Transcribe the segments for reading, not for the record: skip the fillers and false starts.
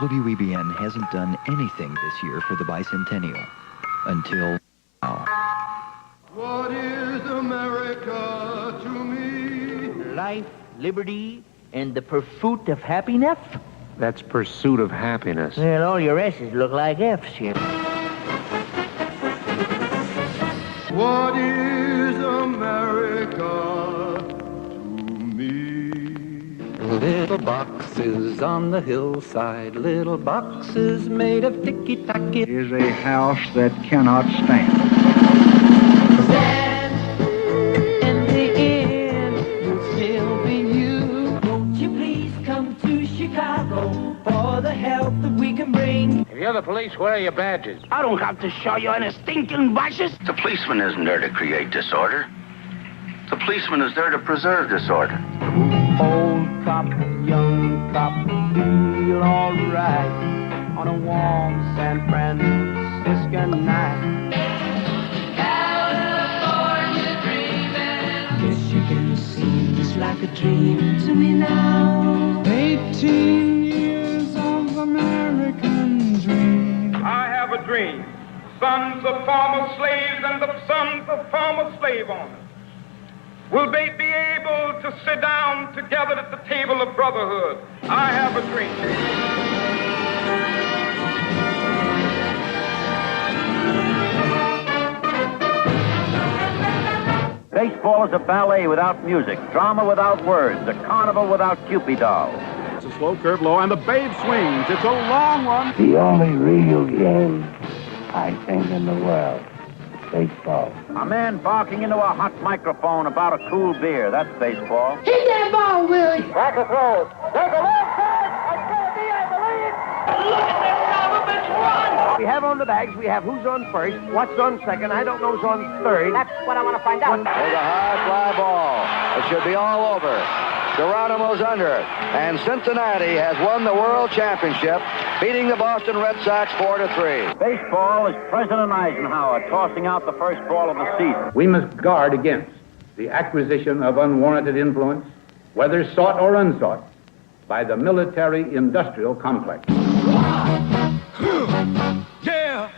WEBN hasn't done anything this year for the Bicentennial. Until now. What is America to me? Life, liberty, and the pursuit of happiness? That's pursuit of happiness. Well, all your S's look like F's here. What is America to me? Little boxes on the hillside, little boxes made of ticky-tacky. Is a house that cannot stand. In the end, will still be you. Won't you please come to Chicago for the help that we can bring? If you're the police, where are your badges? I don't have to show you any stinking badges. The policeman isn't there to create disorder. The policeman is there to preserve disorder. Old cop, young cop, feel all right on a warm San Francisco night. California dreaming. Michigan seems like a dream to me now. 18 years of American dream. I have a dream. Sons of former slaves and the sons of former slave owners. Will they be able to sit down together at the table of brotherhood? I have a dream. Baseball is a ballet without music, drama without words, a carnival without Cupid dolls. It's a slow curve low, and the babe swings. It's a long one. The only real game, I think, in the world. Baseball. A man barking into a hot microphone about a cool beer. That's baseball. Hit that ball, Willie! Back a throw. There's a left side. It's going to be, I believe. Look at that Robert run. We have on the bags, we have who's on first, what's on second, I don't know who's on third. That's what I want to find out. There's a high fly ball. It should be all over. Geronimo's under it. And Cincinnati has won the World Championship, beating the Boston Red Sox 4-3. Baseball is President Eisenhower tossing out the first ball of the season. We must guard against the acquisition of unwarranted influence, whether sought or unsought, by the military-industrial complex. Yeah.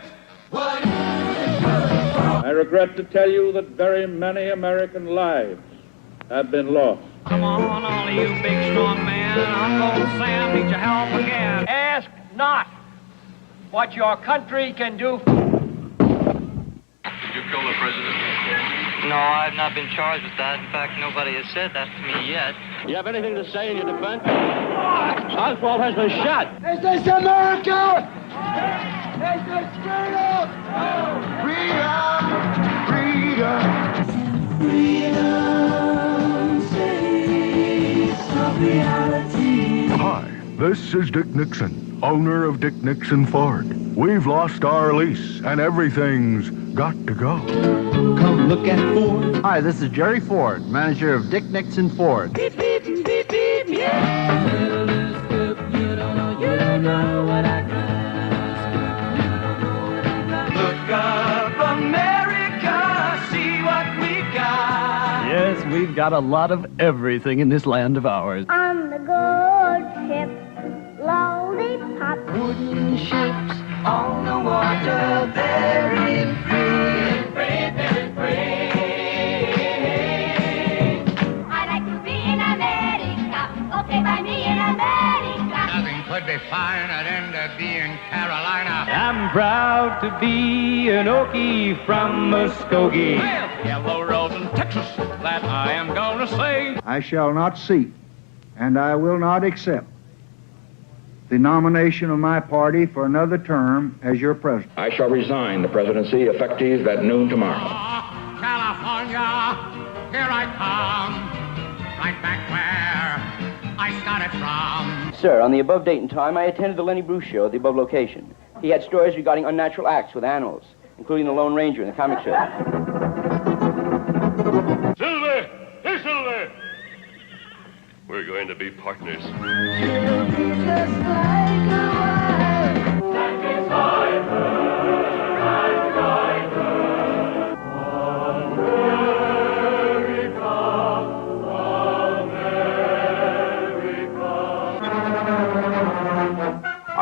I regret to tell you that very many American lives have been lost. Come on, all of you big strong men. Uncle Sam needs your help again. Ask not what your country can do. Did you kill the president? No, I've not been charged with that. In fact, nobody has said that to me yet. You have anything to say in your defense? Oswald has been shot. Is this America? Is this freedom? Freedom. Hi, this is Dick Nixon, owner of Dick Nixon Ford. We've lost our lease, and everything's got to go. Come look at Ford. Hi, this is Jerry Ford, manager of Dick Nixon Ford. Beep, beep, beep, beep, yeah. You don't know what I got. Look up, America, see what we got. Yes, we've got a lot of everything in this land of ours. On the gold ship, lollipop. Wooden ships on the water, very free, very free. I like to be in America, okay by me in America. Nothing could be finer than to be in Carolina. I'm proud to be an Okie from Muskogee. Yellow Rose in Texas, that I am gonna say. I shall not seek, and I will not accept the nomination of my party for another term as your president. I shall resign the presidency effective at noon tomorrow. California, here I come, right back where I started from. Sir, on the above date and time, I attended the Lenny Bruce show at the above location. He had stories regarding unnatural acts with animals, including the Lone Ranger in the comic show. Silver! Hey, Silver! We're going to be partners.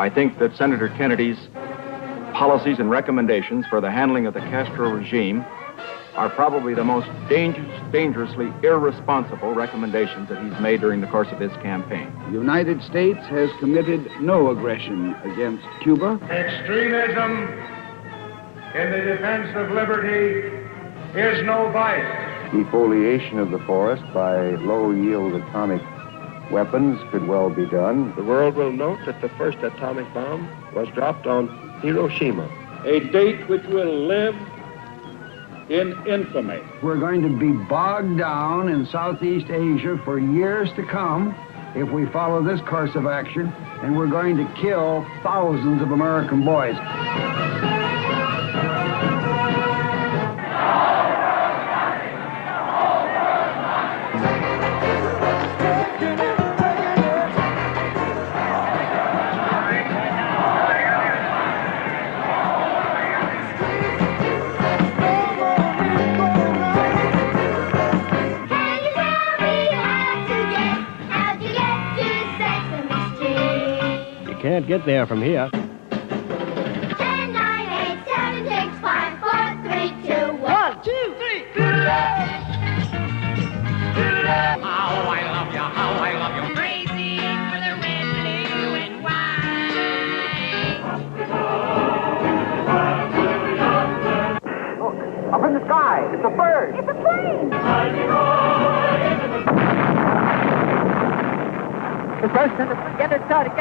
I think that Senator Kennedy's policies and recommendations for the handling of the Castro regime are probably the most dangerously irresponsible recommendations that he's made during the course of his campaign. The United States has committed no aggression against Cuba. Extremism in the defense of liberty is no vice. Defoliation of the forest by low-yield atomic weapons could well be done. The world will note that the first atomic bomb was dropped on Hiroshima. A date which will live in infamy. We're going to be bogged down in Southeast Asia for years to come if we follow this course of action, and we're going to kill thousands of American boys. Can't get there from here. 10, 9, 8, 7, 6, 5, 4, 3, 2, 1. 1, 2, 3. How I love you, how I love you. Crazy for the red, blue, and white. Look, up in the sky. It's a bird. It's a plane. The first and the get it started.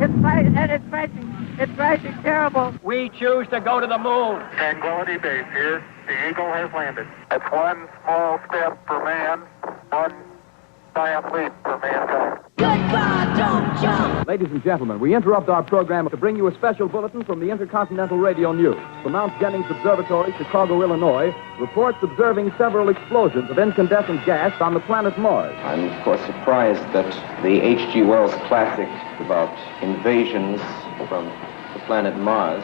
It's crashing and it's crashing. It's crashing terrible. We choose to go to the moon. Tranquility Base here. The Eagle has landed. It's one small step for man, one giant leap for mankind. Goodbye, don't jump. Ladies and gentlemen, we interrupt our program to bring you a special bulletin from the Intercontinental Radio News. From Mount Jennings Observatory, Chicago, Illinois, reports observing several explosions of incandescent gas on the planet Mars. I'm, of course, surprised that the H.G. Wells classic about invasions from the planet Mars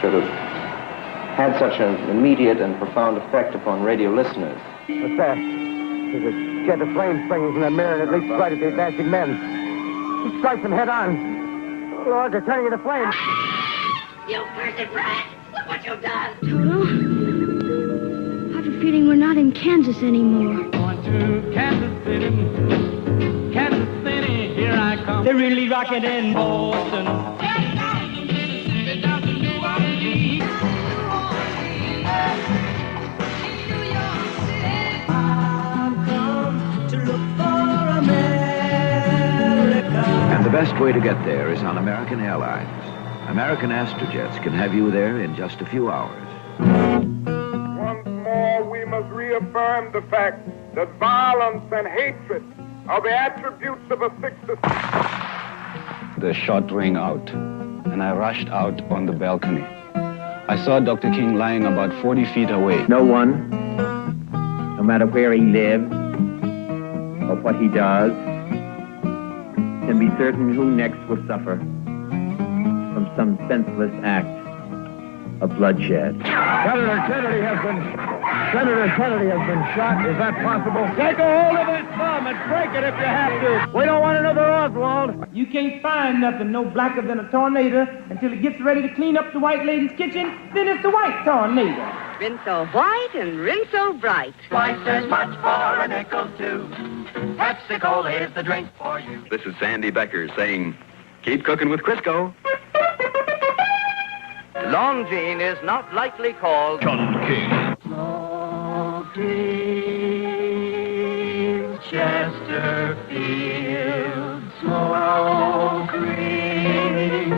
should have had such an immediate and profound effect upon radio listeners. What's that? There's a jet of flame springing from that mirror and it leaps right at the advancing men. He strikes them head on. Lord, they're turning into flames. You cursed brat! Look what you've done! Toto, I have a feeling we're not in Kansas anymore. Going to Kansas City, here I come. They're really rocking in Boston. And the best way to get there is on American Airlines. American Astrojets can have you there in just a few hours. Once more, we must reaffirm the fact that violence and hatred are the attributes of a sick society. The shot rang out, and I rushed out on the balcony. I saw Dr. King lying about 40 feet away. No one, no matter where he lives or what he does, can be certain who next will suffer from some senseless act of bloodshed. Senator Kennedy has been shot. Is that possible? Take a hold of his thumb and break it if you have to. We don't want another Oswald. You can't find nothing no blacker than a tornado until it gets ready to clean up the white lady's kitchen. Then it's the white tornado. Rinse so white and rinse so bright. Twice as much for a nickel, too. Pepsi-Cola is the drink for you. This is Sandy Becker saying, keep cooking with Crisco. Longines is not lightly called John King. Smoke rings, Chesterfield, smoke rings.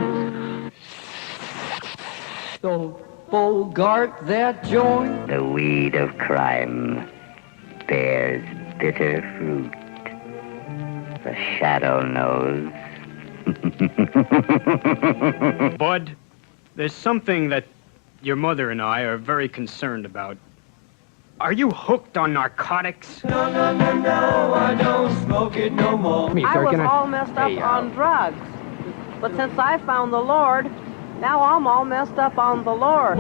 So Bogart that joint. The weed of crime bears bitter fruit. The shadow knows. Bud, there's something that your mother and I are very concerned about. Are you hooked on narcotics? No, I don't smoke it no more. I was all messed up on drugs. But since I found the Lord, now I'm all messed up on the Lord.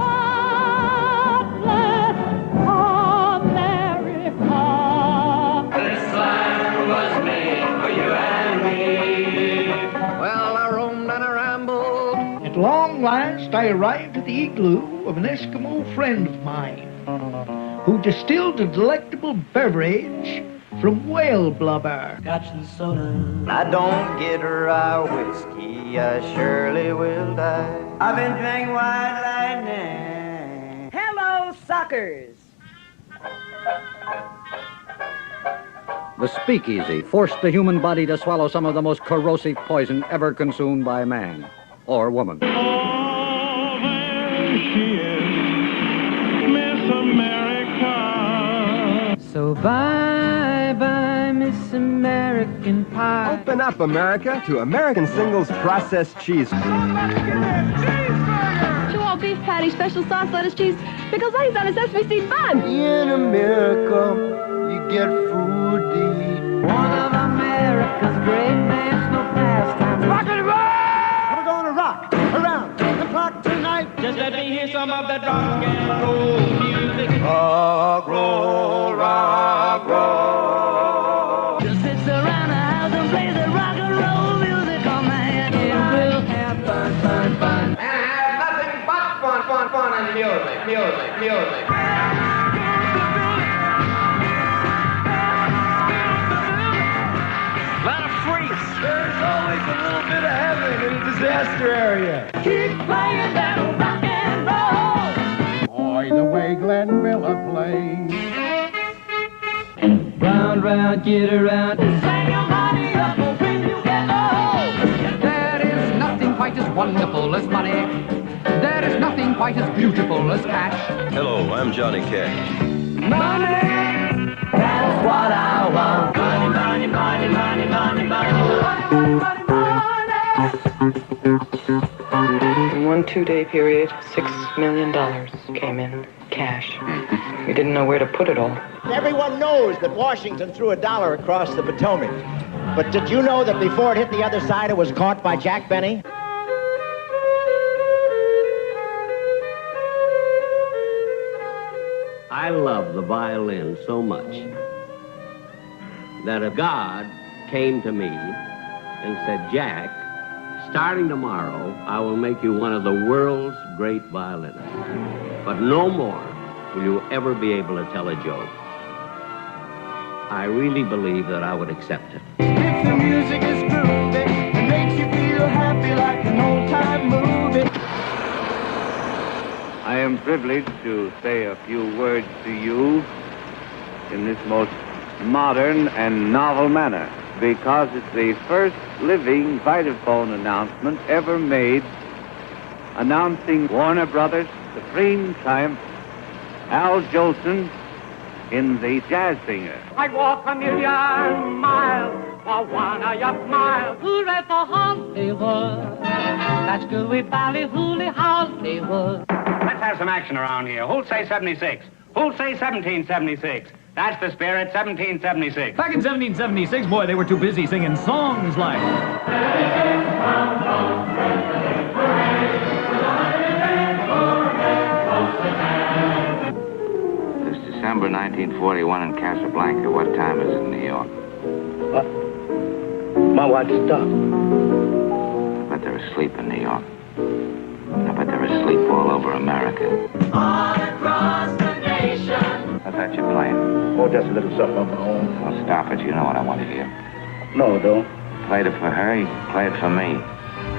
This land was made for you and me. Well, I roamed and I rambled last, I arrived at the igloo of an Eskimo friend of mine who distilled a delectable beverage from whale blubber. Got some soda. I don't get rye whiskey, I surely will die. I've been drinking white lightning. Hello, suckers. The speakeasy forced the human body to swallow some of the most corrosive poison ever consumed by man or woman. Oh, there she is, Miss America. So bye-bye, Miss American Pie. Open up, America, to American Singles processed cheese. 2 all-beef patty, special sauce, lettuce, cheese, pickles, onions on a sesame seed bun. In America, you get food to eat. One of America's great national pastimes. Rock and roll! We're going to rock around the clock tonight. Just let me hear some of that rock and roll music. Rock, roll, rock, roll. Just sit around the house and play the rock and roll music. Oh man, it will have fun, fun, fun. And have nothing but fun, fun, fun and music, music, music. There's always a little bit of heaven in a disaster area. Keep playing that rock and roll. Boy, the way Glenn Miller plays. Round, round, get around. Sing your money up when you get home. There is nothing quite as wonderful as money. There is nothing quite as beautiful as cash. Hello, I'm Johnny Cash. Money, that's what I want. Money, money, money, money, money, money. In one 2-day period, $6 million came in cash. We didn't know where to put it all. Everyone knows that Washington threw $1 across the Potomac. But did you know that before it hit the other side, it was caught by Jack Benny? I love the violin so much that if God came to me and said, Jack, starting tomorrow, I will make you one of the world's great violinists. But no more will you ever be able to tell a joke. I really believe that I would accept it. If the music is groovy, it makes you feel happy like an old-time movie. I am privileged to say a few words to you in this most modern and novel manner, because it's the first living Vitaphone announcement ever made announcing Warner Brothers' supreme triumph, Al Jolson in The Jazz Singer. I'd walk 1,000,000 miles for one of your smiles. Hooray for Hollywood. That's gooey valley, hooly Hollywood. Let's have some action around here. Who'll say 76? Who'll say 1776? That's the spirit, 1776. Back in 1776, boy, they were too busy singing songs like... It's December 1941 in Casablanca. What time is it in New York? What? My watch stopped. I bet they're asleep in New York. I bet they're asleep all over America. All across the nation. What's that you're playing? Oh, just a little something of my own. Well, stop it. You know what I want to hear. No, don't. Played it for her, you play it for me.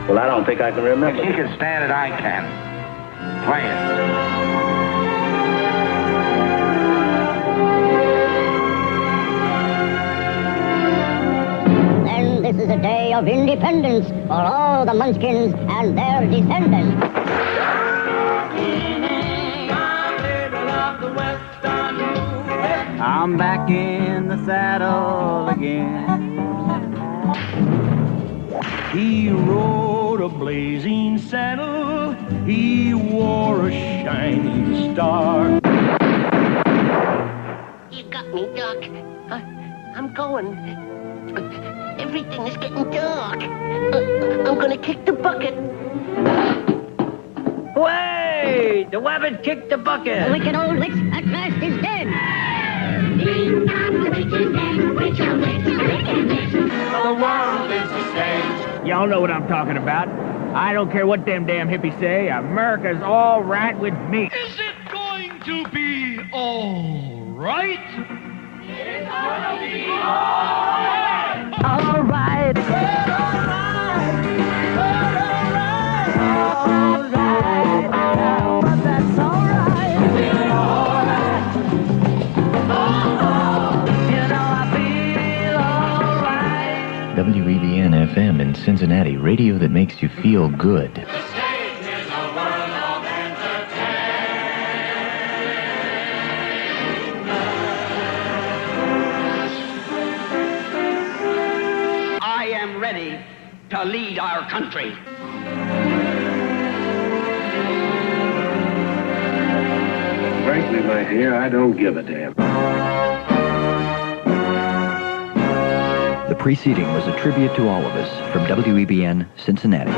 Well, I don't think I can remember. If she can stand it, I can. Play it. And this is a day of independence for all the Munchkins and their descendants. I'm back in the saddle again. He rode a blazing saddle. He wore a shining star. You got me, Doc. I'm going. Everything is getting dark. I'm gonna kick the bucket. Wait! The wabbit kicked the bucket. The wicked old witch at last is dead. Ding dong, the witches and witch witch, wicked witch. The world is a stage. Y'all know what I'm talking about. I don't care what them damn hippies say. America's all right with me. Is it going to be all right? It's gonna be all right. All right. Well, all right. Well, all right. All right. Now, but that's all right. It's all right. Oh, you know I feel all right. WEBN-FM in Cincinnati, radio that makes you feel good. I am ready to lead our country. Frankly, my dear, I don't give a damn. The preceding was a tribute to all of us from WEBN Cincinnati.